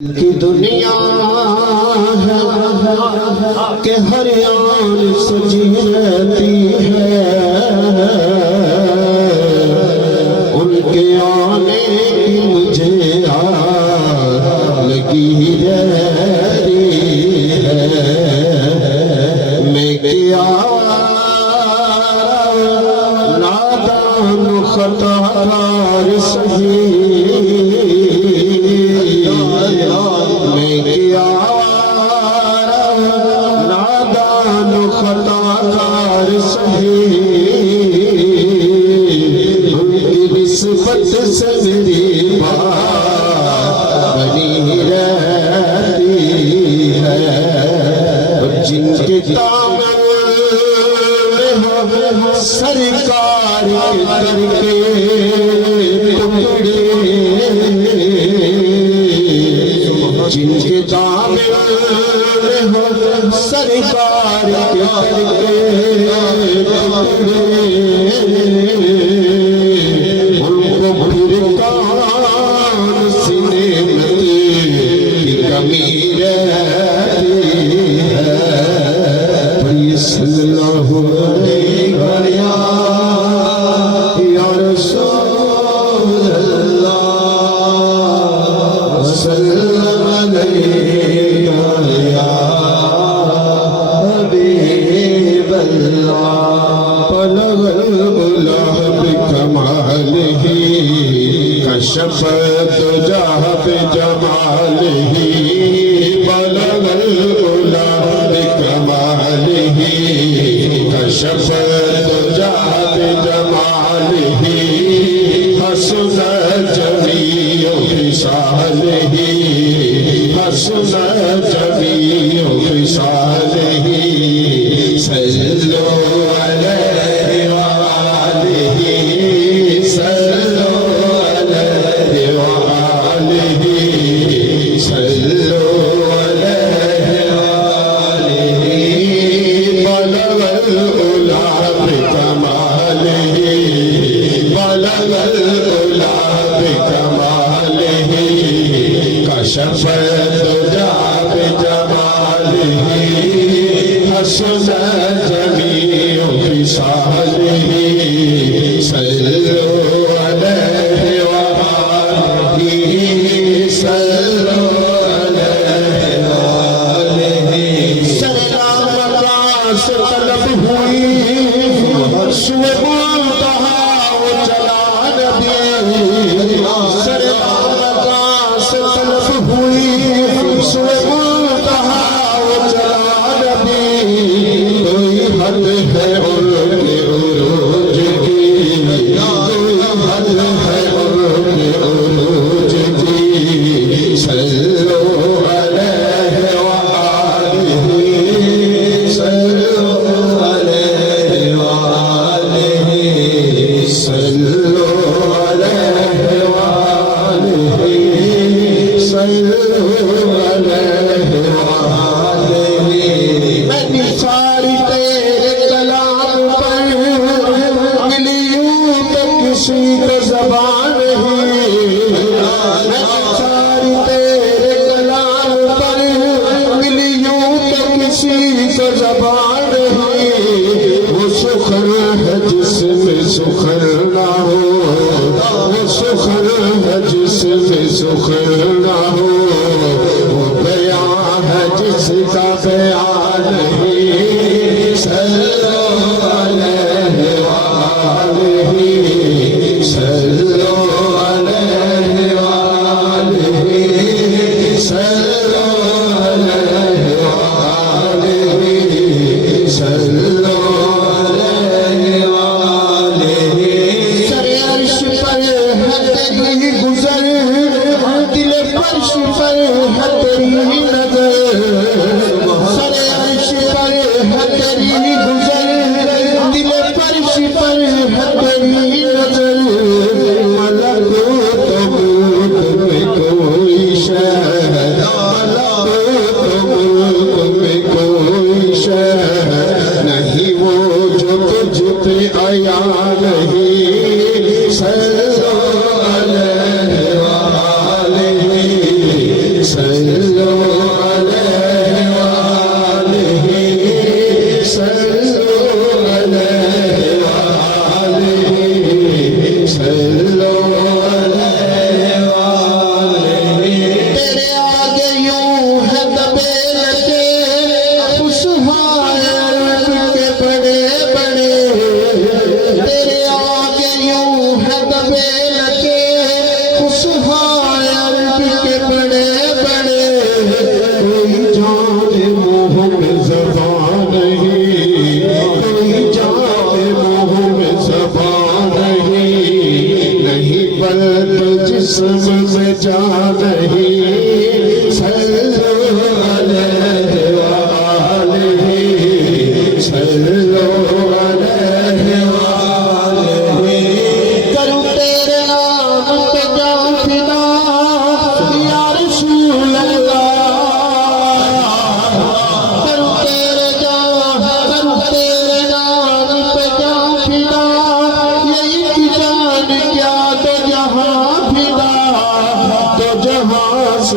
की दुनिया है कि हर आन सजी रहती है, उनके आने की मुझे लगी रहती है। मैं क्या नादान खताकार सही, नादान खताकार सही, उनकी निस्बत से मेरी बात बनी रहती है। जिनके दामन में हो सरकार के तरीके टुकड़े, जिनके दामन हो सरकार के उनको फिर कौन सीने की कमी रहती है। सल्लल्लाहु अलैहि या रसूल अल्लाह वसल्लम अलैहि या हबीब अल्लाह। बलगल गुलाह बिकमालिही कशफ तुजा बिजमालिही, बलगल गुलाह बिकमालिही कशफ तुजा बिजमालिही, हसन जमीओ फिसालिही, हसन जमीओ फिसालिही। सल्लो अलैहि व आलिही, सल्लो अलैहि व आलिही, सल्लो अलैहि व आलिही। बलगल उला बिकमालिही, बलगल उला बिकमालिही कशफ तुजा बिजमालिही, हसन जमीओ फिसालिही। सल्लो अलैहि व आलिही, सल्लो अलैहि व आलिही। सलाम का से तलब हुई सुए मुंतहा वो चला नबी, सलाम का से तलब हुई सुए मुंतहा वो चला नबी। कोई हद है उनके उरूज की, कोई हद है उनके उरूज की। सल्लो अलैहि व आलिही, सल्लो अलैहि व आलिही, सल्लो अलैहि व आलिही, सल्लो अलैहि व आलिही। मैं निसारी तेरे कलाम पर मिली यूं तो किसी को ज़बान नहीं। मैं निसारी तेरे कलाम पर मिली यूं तो किसी को ज़बान नहीं। वो सुखर है जिसमें सुखर ना हो, वो सुखर है जिसमें सुखर ना हो, वो बयां है जिसका बयान नहीं। सल्लो अलैहि व आलिही, सल्लो अलैहि व आलिही, सल्लो अलैहि व आलिही, सल्लो अलैहि व आलिही। सरे अर्श पर है तेरी गुज़र, दिल फर्श पर है तेरी नज़र। सरे अर्श पर है तेरी गुज़र, दिल फर्श पर है तेरी नज़र। मलकूत मुल्क में कोई शै, मलकूत मुल्क में कोई शै नहीं वो जो तुझ पे आया नहीं। सल्लो अलैहि व आलिही,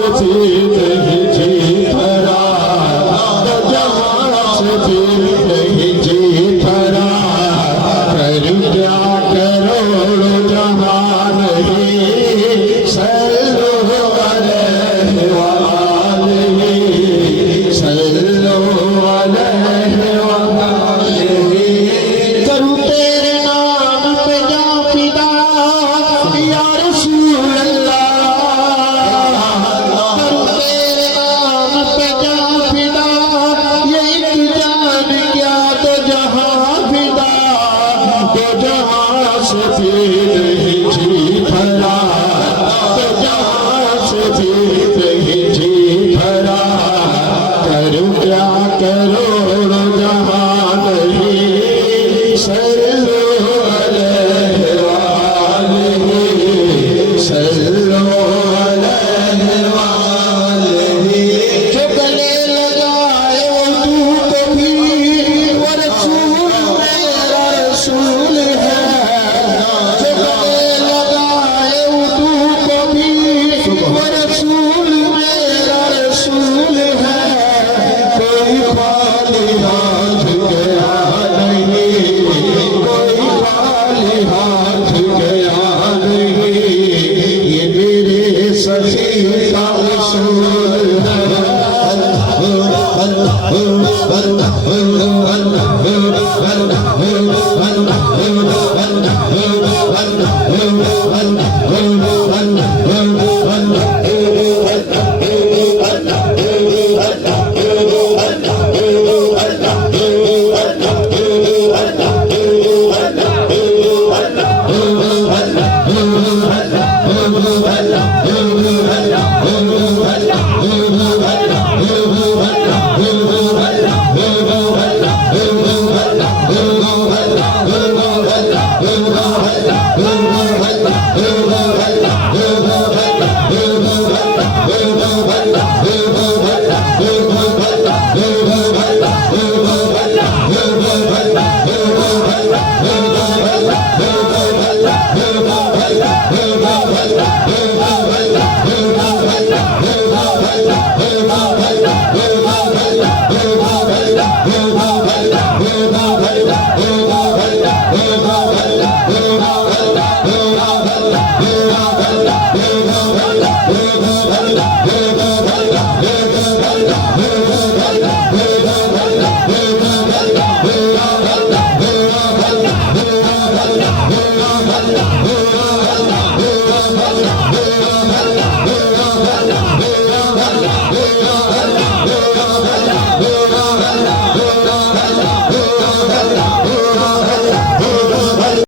से भी नहीं जी भरा, तो जहाँ से भी नहीं जी भरा। कर क्या करोड़ों जहान ही, सल्लो अलैहि व आलिही, सल्लो अलैहि व आलिही। करूँ तेरे नाम पे जा फिदा या रसूल अल्लाह, करूँ तेरे नाम पे जा फिदा, ये एक जान क्या तो जहां फिदा, तो जहां से भी नहीं जी भरा, तो जहां से भी नहीं जी भरा। करूँ क्या करोड़ों जहान ही, सल्लो अलैहि व आलिही, सल्लो अलैहि व आलिही। जो गले लगाए वो तू कभी, वो रसूल मेरा रसूल है। जो गले लगाए वो तू कभी, वो रसूल मेरा रसूल है। कोई खाली हाथ गया नहीं, कोई खाली हाथ गया नहीं, ये मेरे सखी का रसूल है।